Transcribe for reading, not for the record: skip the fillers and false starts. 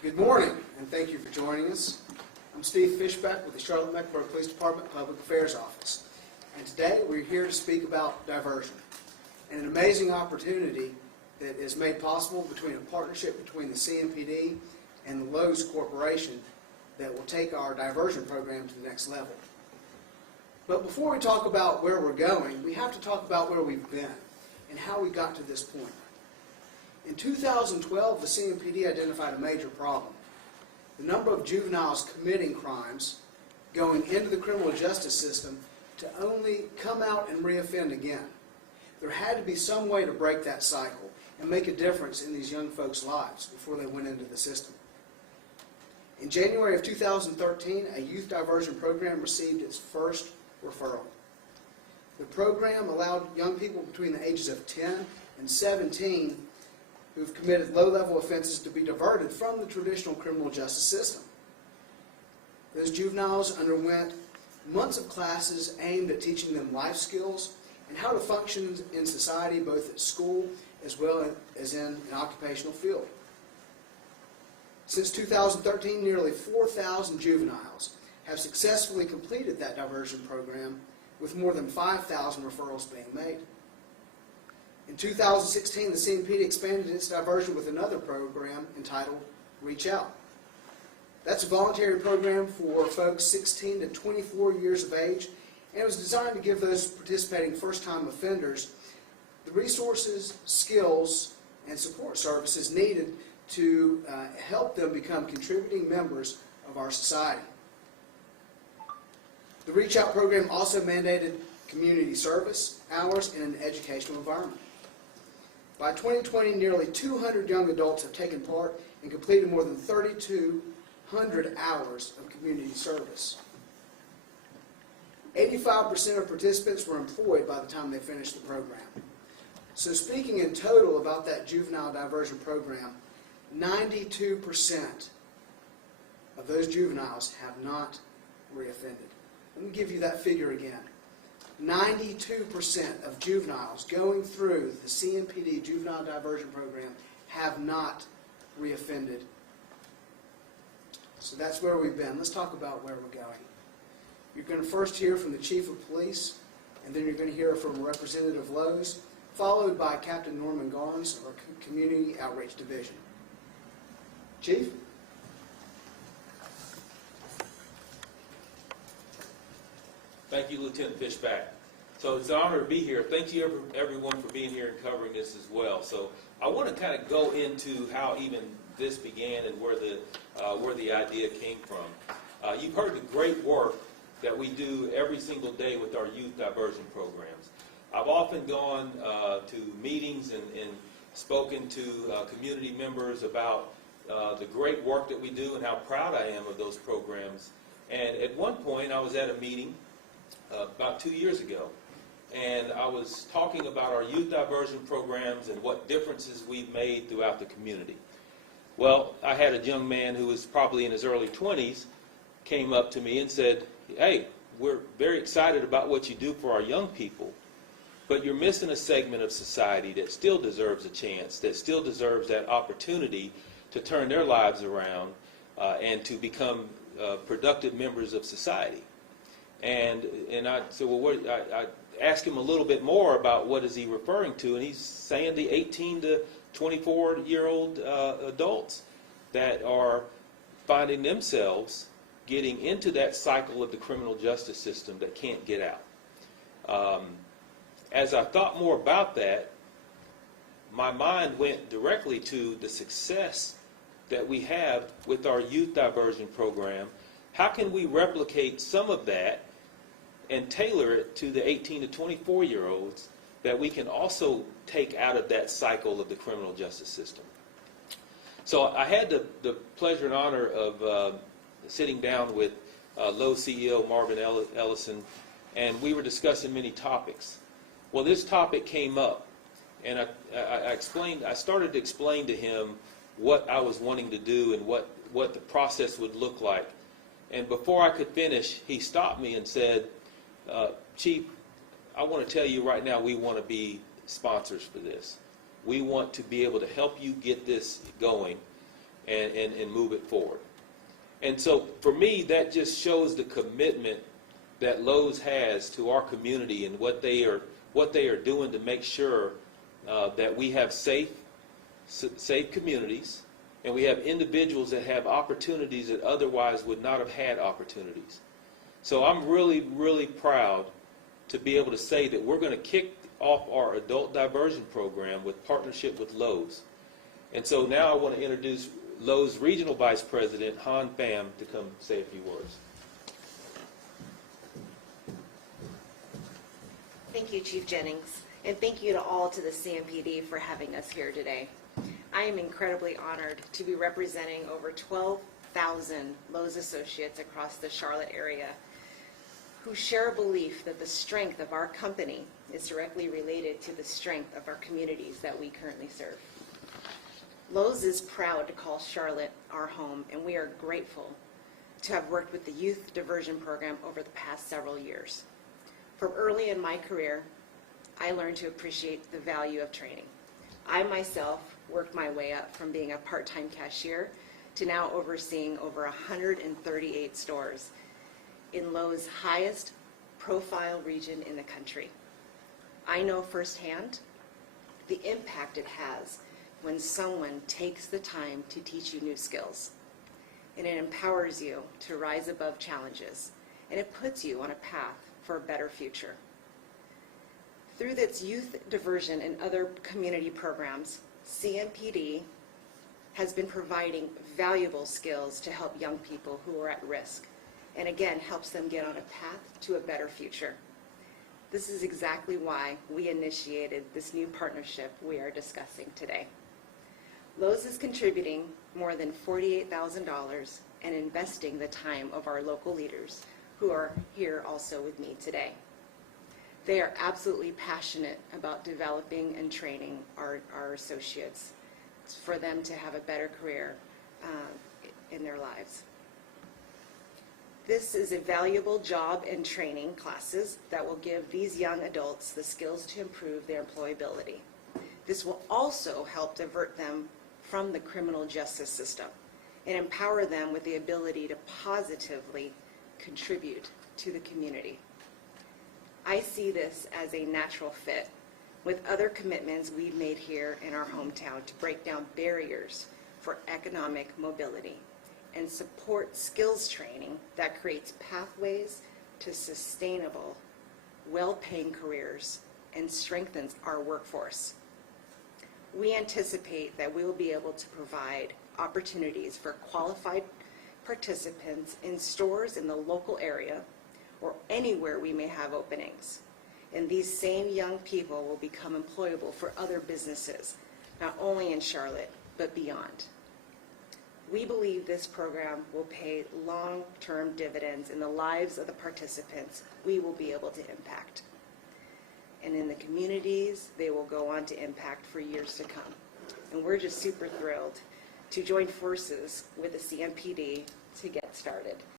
Good morning, and thank you for joining us. I'm Steve Fishback with the Charlotte-Mecklenburg Police Department Public Affairs Office. And today we're here to speak about diversion, and an amazing opportunity that is made possible between a partnership between the CMPD and the Lowe's Corporation that will take our diversion program to the next level. But before we talk about where we're going, we have to talk about where we've been and how we got to this point. In 2012, the CMPD identified a major problem. The number of juveniles committing crimes going into the criminal justice system to only come out and reoffend again. There had to be some way to break that cycle and make a difference in these young folks' lives before they went into the system. In January of 2013, a youth diversion program received its first referral. The program allowed young people between the ages of 10 and 17 who've committed low-level offenses to be diverted from the traditional criminal justice system. Those juveniles underwent months of classes aimed at teaching them life skills and how to function in society, both at school as well as in an occupational field. Since 2013, nearly 4,000 juveniles have successfully completed that diversion program, with more than 5,000 referrals being made. In 2016, the CMPD expanded its diversion with another program entitled Reach Out. That's a voluntary program for folks 16 to 24 years of age, and it was designed to give those participating first-time offenders the resources, skills, and support services needed to help them become contributing members of our society. The Reach Out program also mandated community service hours in an educational environment. By 2020, nearly 200 young adults have taken part and completed more than 3,200 hours of community service. 85% of participants were employed by the time they finished the program. So speaking in total about that juvenile diversion program, 92% of those juveniles have not reoffended. Let me give you that figure again. 92% of juveniles going through the CMPD Juvenile Diversion Program have not reoffended. So that's where we've been. Let's talk about where we're going. You're going to first hear from the Chief of Police, and then you're going to hear from Representative Lowe's, followed by Captain Norman Garnes of our Community Outreach Division. Chief? Thank you, Lieutenant Fishback. So it's an honor to be here. Thank you, everyone, for being here and covering this as well. So I want to kind of go into how even this began and where the idea came from. You've heard the great work that we do every single day with our youth diversion programs. I've often gone to meetings and spoken to community members about the great work that we do and how proud I am of those programs. And at one point, I was at a meeting about 2 years ago, and I was talking about our youth diversion programs and what differences we've made throughout the community. Well, I had a young man who was probably in his early 20s came up to me and said, "Hey, we're very excited about what you do for our young people, but you're missing a segment of society that still deserves a chance, that still deserves that opportunity to turn their lives around and to become productive members of society." And I said, well, I asked him a little bit more about what is he referring to, and he's saying the 18 to 24-year-old adults that are finding themselves getting into that cycle of the criminal justice system that can't get out. As I thought more about that, my mind went directly to the success that we have with our youth diversion program. How can we replicate some of that and tailor it to the 18 to 24-year-olds that we can also take out of that cycle of the criminal justice system? So I had the pleasure and honor of sitting down with Lowe's CEO Marvin Ellison, and we were discussing many topics. Well, this topic came up, and I started to explain to him what I was wanting to do and what the process would look like. And before I could finish, he stopped me and said, "Chief, I want to tell you right now, we want to be sponsors for this. We want to be able to help you get this going. and move it forward. And so for me, that just shows the commitment that Lowe's has to our community and what they are doing to make sure that we have safe communities, and we have individuals that have opportunities that otherwise would not have had opportunities. So I'm really, really proud to be able to say that we're going to kick off our adult diversion program with partnership with Lowe's. And so now I want to introduce Lowe's Regional Vice President, Han Pham, to come say a few words. Thank you, Chief Jennings, and thank you to all to the CMPD for having us here today. I am incredibly honored to be representing over 12,000 Lowe's associates across the Charlotte area who share a belief that the strength of our company is directly related to the strength of our communities that we currently serve. Lowe's is proud to call Charlotte our home, and we are grateful to have worked with the Youth Diversion Program over the past several years. From early in my career, I learned to appreciate the value of training. I myself worked my way up from being a part-time cashier to now overseeing over 138 stores in Lowe's highest profile region in the country. I know firsthand the impact it has when someone takes the time to teach you new skills, and it empowers you to rise above challenges, and it puts you on a path for a better future. Through its youth diversion and other community programs, CMPD has been providing valuable skills to help young people who are at risk, and again helps them get on a path to a better future. This is exactly why we initiated this new partnership we are discussing today. Lowe's is contributing more than $48,000 and investing the time of our local leaders who are here also with me today. They are absolutely passionate about developing and training our associates for them to have a better career in their lives. This is a valuable job and training classes that will give these young adults the skills to improve their employability. This will also help divert them from the criminal justice system and empower them with the ability to positively contribute to the community. I see this as a natural fit with other commitments we've made here in our hometown to break down barriers for economic mobility and support skills training that creates pathways to sustainable, well-paying careers and strengthens our workforce. We anticipate that we will be able to provide opportunities for qualified participants in stores in the local area or anywhere we may have openings. And these same young people will become employable for other businesses, not only in Charlotte, but beyond. We believe this program will pay long-term dividends in the lives of the participants we will be able to impact. And in the communities they will go on to impact for years to come. And we're just super thrilled to join forces with the CMPD to get started.